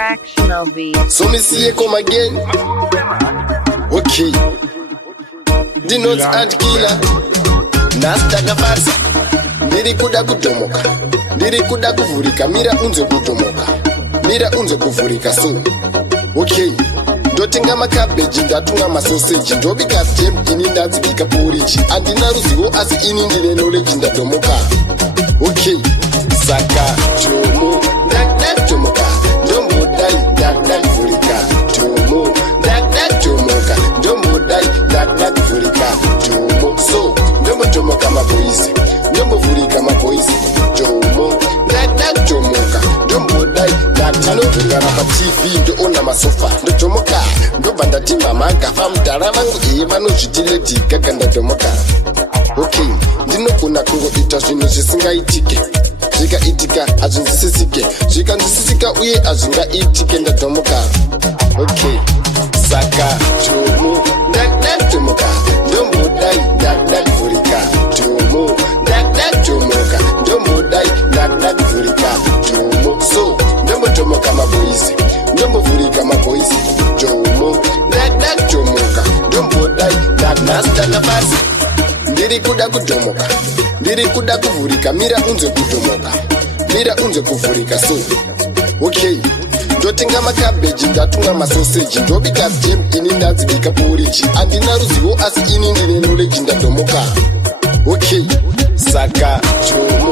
Fractional beat. So me see you come again. Okay. The notes and killer. Nasta farsa. Ndiri kuda kutomoka. Ndiri kuda kuvurika. Mira unze kutomoka. Mira unze kuvurika so. Okay. Ndotenga makabeji ndatunga masoseji ndobika stem ini ndadzibika porridge andina ruzivo asi ini ndine knowledge ndatomoka. Okay. Saka chomo ndatomoka ndombodai ndakuvurika chomo ndatomoka ndombodai ndakuvurika chomo so ndombotomoka maboisi ndombovurika maboisi chomo ndatomoka ndombodai ndatanogara patv ndoona masofa ndotomoka ndobva ndatimba magafa mudhara vangu iye vanozvitiretika kandatomoka. Okay, ndinogona kungoita zvinhu zvisingaitike zvikaitika hazvinzwisisike zvikanzwisisika uye hazvingaitike ndatomoka. Okay, saka chomo ndatomoka ndombodai ndakuvurika chomo ndatomoka ndombodai ndakuvurika chomo so ndombotomoka maboisi ndombovurika maboisi chomo ndatomoka ndombodai ndakunastana pasi ndiri kuda kutomoka ndiri kuda kuvurika mira unze kutomoka mira unze kuvurika so. Okay, ndotenga makabeji ndatunga masoseji ndobika stem ini ndadzibika porridge andina ruzivo asi ini ndine knowledge ndatomoka. Okay, saka chomo